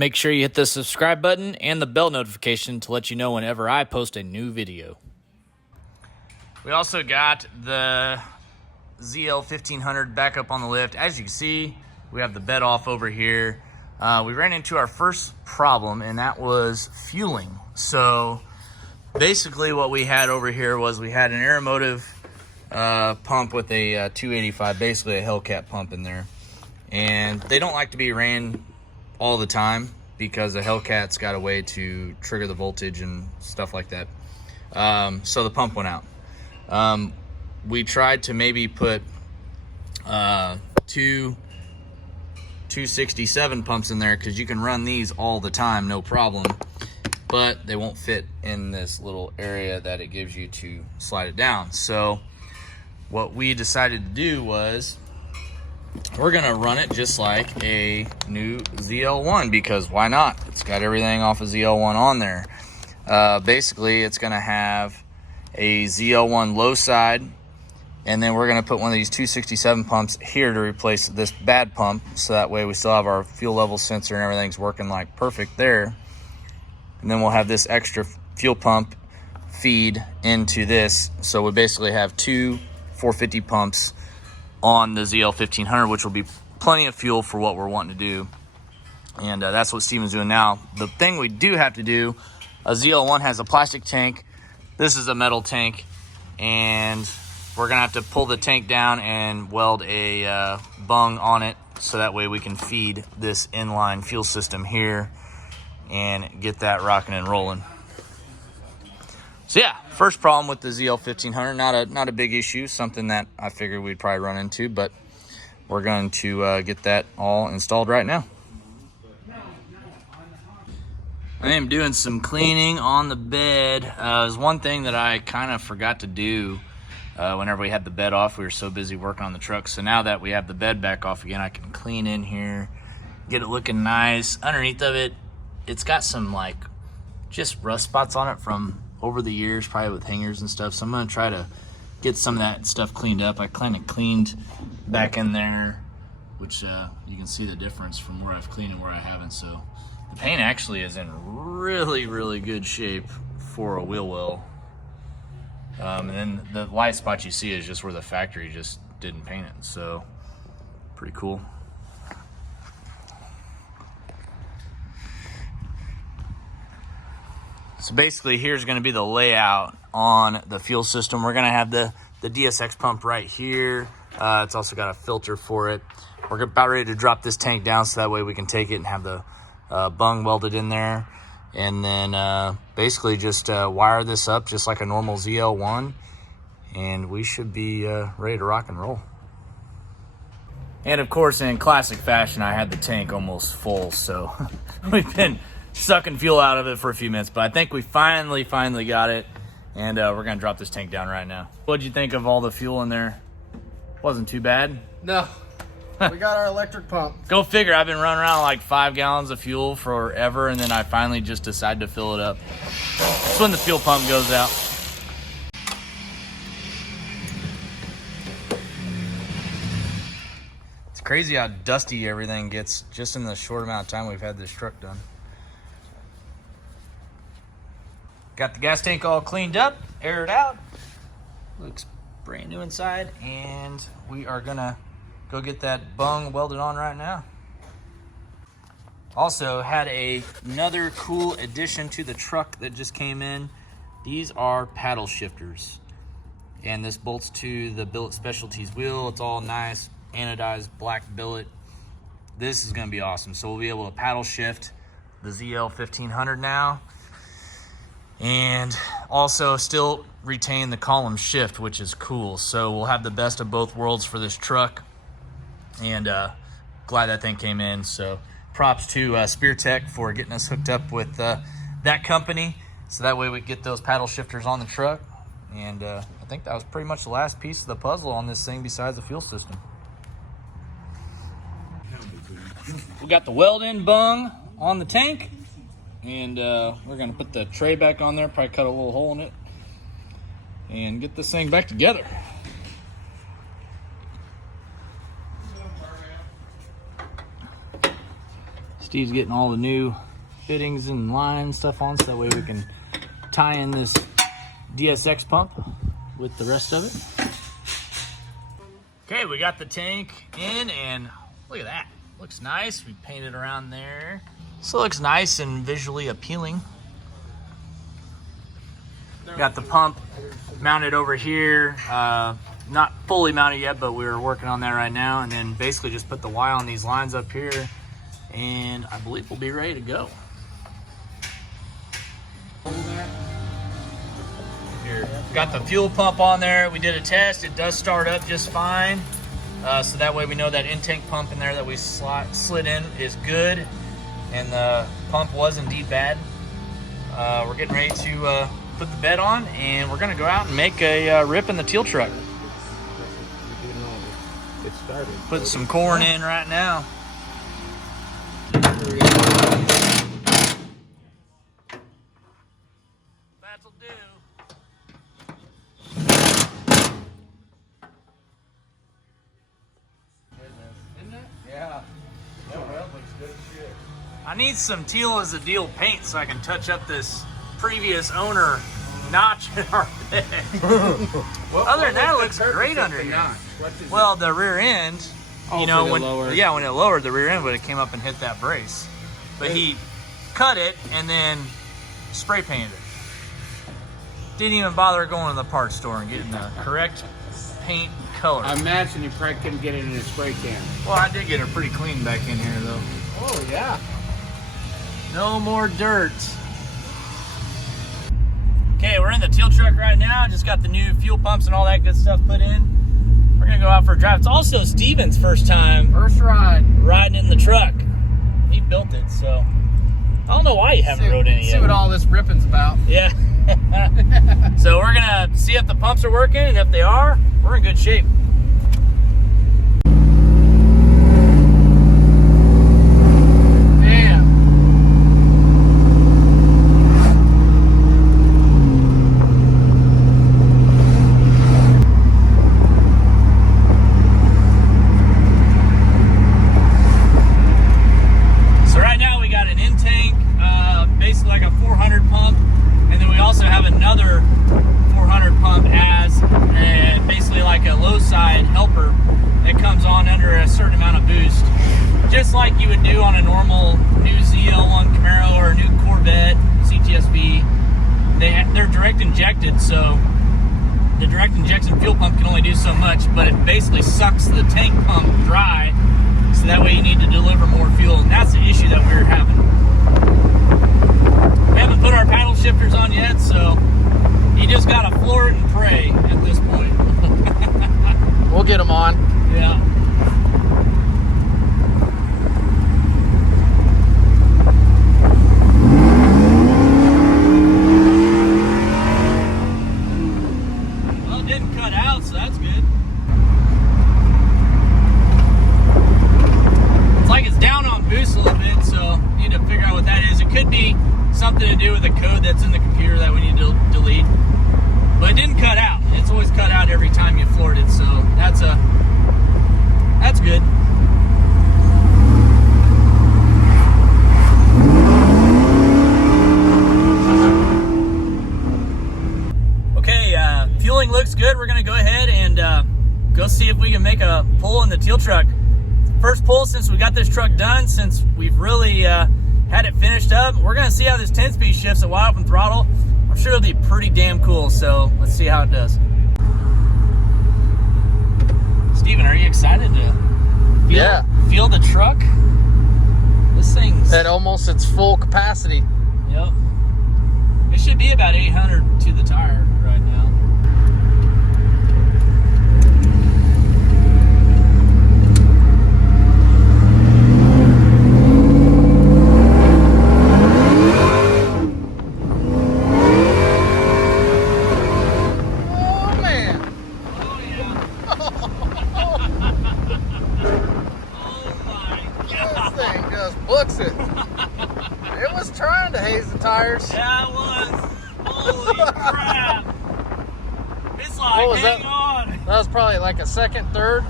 Make sure you hit the subscribe button and the bell notification to let you know whenever I post a new video. We also got the ZL1500 back up on the lift. As you can see, we have the bed off over here. We ran into our first problem, and that was fueling. So basically what we had over here was we had an Aeromotive pump with a 285, basically a Hellcat pump in there. And they don't like to be ran all the time because the Hellcat's got a way to trigger the voltage and stuff like that. So the pump went out. We tried to maybe put two 267 pumps in there because you can run these all the time, no problem, but they won't fit in this little area that it gives you to slide it down. So what we decided to do was we're gonna run it just like a new ZL1, because why not? It's got everything off of ZL1 on there. Basically, it's gonna have a ZL1 low side, and then we're gonna put one of these 267 pumps here to replace this bad pump, so that way we still have our fuel level sensor and everything's working like perfect there. And then we'll have this extra fuel pump feed into this, so we basically have two 450 pumps on the ZL1500, which will be plenty of fuel for what we're wanting to do. And that's what Steven's doing now. The thing we do have to do, a ZL1 has a plastic tank. This is a metal tank, and we're gonna have to pull the tank down and weld a bung on it, so that way we can feed this inline fuel system here and get that rocking and rolling. So yeah, first problem with the ZL1500, not a big issue, something that I figured we'd probably run into, but we're going to get that all installed right now. I am doing some cleaning on the bed. It was one thing that I kind of forgot to do whenever we had the bed off. We were so busy working on the truck. So now that we have the bed back off again, I can clean in here, get it looking nice. Underneath of it, it's got some like just rust spots on it from over the years, probably with hangers and stuff. So I'm gonna try to get some of that stuff cleaned up. I kind of cleaned back in there, which you can see the difference from where I've cleaned and where I haven't. So the paint actually is in really, really good shape for a wheel well. And then the light spot you see is just where the factory just didn't paint it. So pretty cool. So basically, here's going to be the layout on the fuel system. We're going to have the DSX pump right here. It's also got a filter for it. We're about ready to drop this tank down, so that way we can take it and have the bung welded in there. And then basically just wire this up just like a normal ZL1. And we should be ready to rock and roll. And of course, in classic fashion, I had the tank almost full. So we've been sucking fuel out of it for a few minutes, but I think we finally got it, and we're gonna drop this tank down right now. What'd you think of all the fuel in there? Wasn't too bad? No, we got our electric pump. Go figure. I've been running around like 5 gallons of fuel forever, and then I finally just decided to fill it up. That's when the fuel pump goes out. It's crazy how dusty everything gets just in the short amount of time we've had this truck done. Got the gas tank all cleaned up, aired out. Looks brand new inside, and we are gonna go get that bung welded on right now. Also had another cool addition to the truck that just came in. These are paddle shifters, and this bolts to the Billet Specialties wheel. It's all nice anodized black billet. This is gonna be awesome. So we'll be able to paddle shift the ZL1500 now, and also still retain the column shift, which is cool. So we'll have the best of both worlds for this truck, and glad that thing came in. So props to Spear Tech for getting us hooked up with that company, so that way we get those paddle shifters on the truck. And I think that was pretty much the last piece of the puzzle on this thing besides the fuel system. We got the weld-in bung on the tank, and we're gonna put the tray back on there, probably cut a little hole in it, and get this thing back together. Steve's getting all the new fittings and line and stuff on, so that way we can tie in this DSX pump with the rest of it. Okay, we got the tank in, and look at that. Looks nice. We painted around there. So it looks nice and visually appealing. Got the pump mounted over here. Not fully mounted yet, but we're working on that right now. And then basically just put the Y on these lines up here, and I believe we'll be ready to go. Here, got the fuel pump on there. We did a test. It does start up just fine. So that way we know that in-tank pump in there that we slid in is good, and the pump was indeed bad. We're getting ready to put the bed on, and we're gonna go out and make a rip in the Teal truck. Put some corn in right now. That'll do. Yeah. I need some Teal as a deal paint so I can touch up this previous owner notch in our bed. Other than that, it looks great under here. Well, the rear end, you know, when it lowered the rear end, but it came up and hit that brace. But he cut it and then spray painted it. Didn't even bother going to the parts store and getting the correct paint color. I imagine you probably couldn't get it in a spray can. Well, I did get it pretty clean back in here, though. Oh, yeah. No more dirt. Okay, we're in the Teal truck right now. Just got the new fuel pumps and all that good stuff put in. We're gonna go out for a drive. It's also Steven's first time riding in the truck. He built it, so I don't know why you haven't rode in it yet. See what all this ripping's about. Yeah. So we're gonna see if the pumps are working, and if they are, we're in good shape. Just like you would do on a normal new ZL1 Camaro or a new Corvette CTSV, they're direct injected, so the direct injection fuel pump can only do so much, but it basically sucks the tank pump dry, so that way you need to deliver more fuel, and that's the issue that we're having. We haven't put our paddle shifters on yet, so you just gotta floor it and pray at this point. We'll get them on. Yeah. So that's good. It's like it's down on boost a little bit, so need to figure out what that is. It could be something to do with the code that's in the computer that we need to delete. But it didn't cut out. It's always cut out every time you floored it, so that's good. Fueling looks good. We're gonna go ahead and go see if we can make a pull in the Teal truck. First pull since we got this truck done, since we've really had it finished up. We're gonna see how this 10-speed shifts at wide open throttle. I'm sure it'll be pretty damn cool, so let's see how it does. Steven, are you excited to feel the truck? This thing's at almost its full capacity. Yep. It should be about 800 to the tire right now. It was trying to haze the tires. Yeah, it was. Holy crap. It's like, hang on. That was probably like a second, third.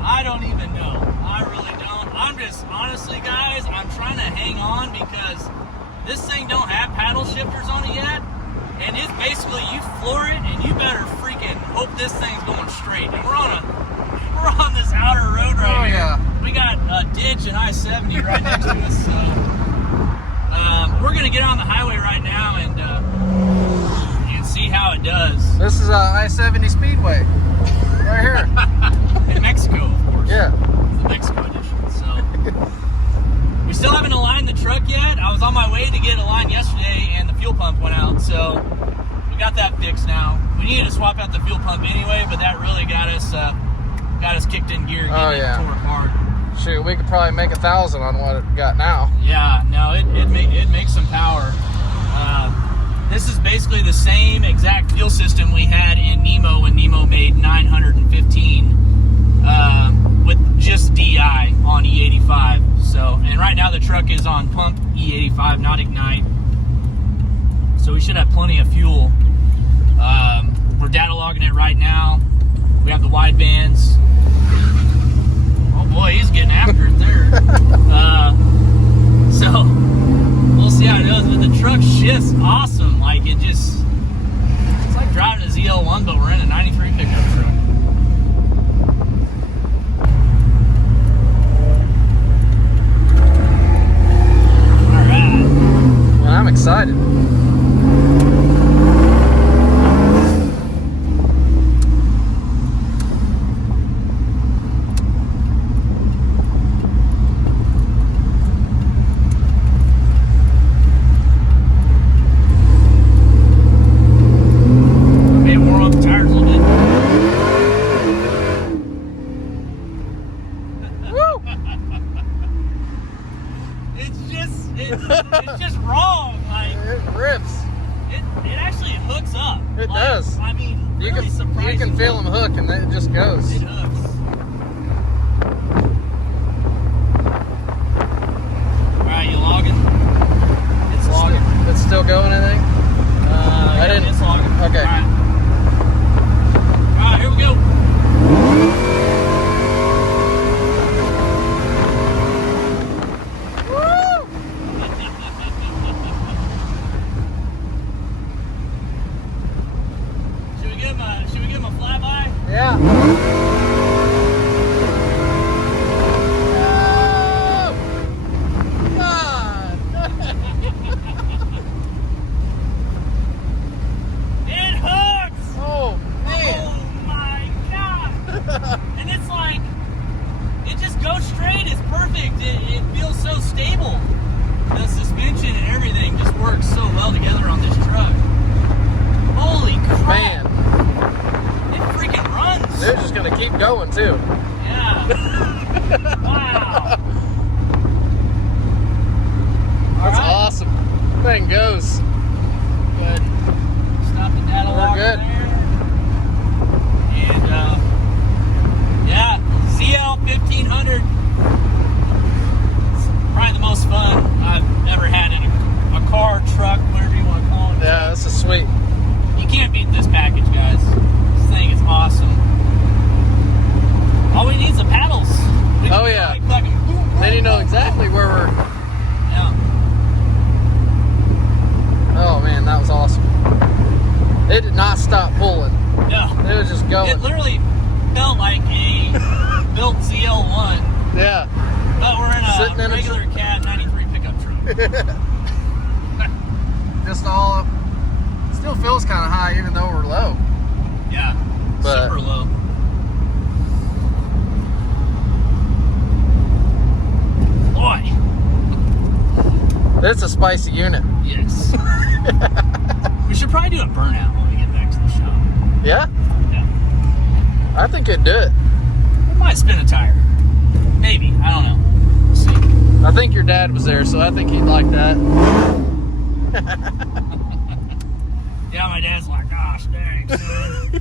I don't even know. I really don't. I'm just, honestly, guys, I'm trying to hang on because this thing don't have paddle shifters on it yet. And it's basically, you floor it and you better freaking hope this thing's going straight. And we're on this outer road right here. Yeah. We got a ditch and I-70 right next to us. So we're gonna get on the highway right now and see how it does. This is I-70 Speedway. Right here. In Mexico, of course. Yeah. The Mexico edition. So we still haven't aligned the truck yet. I was on my way to get aligned yesterday and the fuel pump went out, so we got that fixed now. We needed to swap out the fuel pump anyway, but that really got us kicked in gear. Oh, yeah. Tore apart. Shoot, we could probably make 1,000 on what it got now. Yeah, no, it makes some power. This is basically the same exact fuel system we had in Nemo when Nemo made 915 with just DI on E85. So, and right now the truck is on pump E85, not Ignite. So we should have plenty of fuel. We're data logging it right now. We have the wide bands. Oh boy, he's getting after it there. So we'll see how it goes. But the truck shifts awesome. Like it's like driving a ZL1, but we're in a 93 pickup truck. All right. Well, I'm excited. It's just wrong. Like It rips. it actually hooks up. It Like, does. I mean, You really surprising. can feel them hook and then it just goes. It hooks. All right, you logging? It's logging. It's still going, I think. I didn't- It's logging. Okay. All right, here we go. Should we give him a flyby? Yeah. It hooks! Oh, man. Oh my god! And it's like, it just goes straight. It's perfect. It feels so stable. The suspension and everything just works so well together on this truck. Holy crap! Man, It freaking runs. they're just going to keep going, too. Yeah. Wow. That's All right. awesome. Thing goes. Good. Stop the data We're log good. there. And yeah, ZL 1500. It's probably the most fun I've ever had in a car, truck, whatever you want to call it. Yeah, this is sweet. You can't beat this package, guys. This thing is awesome. All we need is the paddles. We Oh, can yeah. like fucking boom, Then you boom, know boom, exactly where we're... yeah. Oh, man, that was awesome. It did not stop pulling. No. It was just going. It literally felt like a built ZL1, Yeah. but we're in Sitting a in a regular Cat 93 pickup truck. Just all... Still feels kind of high even though we're low. Yeah, But- super low. Boy, It's a spicy unit. yes. We should probably do a burnout when we get back to the shop. Yeah? Yeah. I think it'd do it. We might spin a tire. Maybe. I don't know. We'll see. I think your dad was there, so I think he'd like that. Yeah, my dad's like, gosh dang, son.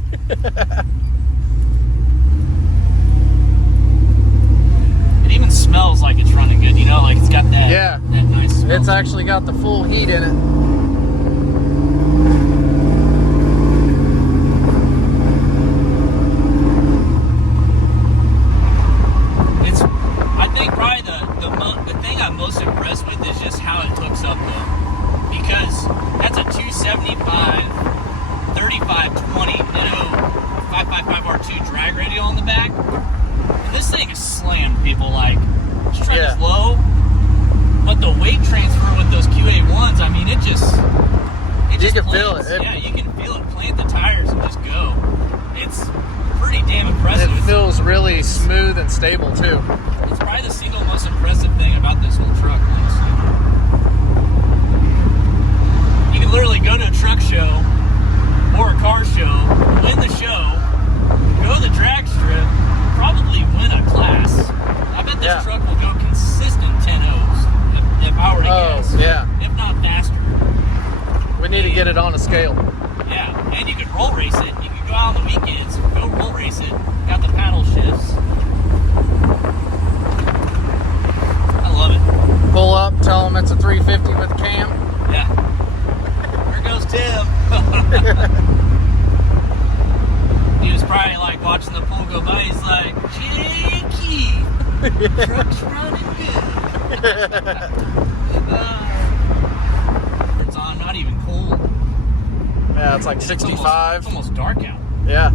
It even smells like it's running good, you know, like it's got that, Yeah. that nice smell. It's actually got the full heat in it. It's, I think probably the feel it. Yeah, you can feel it. Plant the tires and just go. It's pretty damn impressive. It feels really smooth and stable too. It's probably the single most impressive thing about this whole truck, honestly. You can literally go to a truck show or a car show, win the show, go to the drag strip, probably win a class. I bet this truck will go consistent 10-0s if I were to guess. Yeah. If not faster. We need to get it on a scale. Yeah, and you could roll race it. You could go out on the weekends, go roll race it. Got the paddle shifts. I love it. Pull up, tell them it's a 350 with a cam. Yeah. There goes Tim. He was probably like watching the pool go by. He's like, Jakey, truck's running good. It's on, not even cold. Yeah, it's like 65. It's almost dark out. Yeah.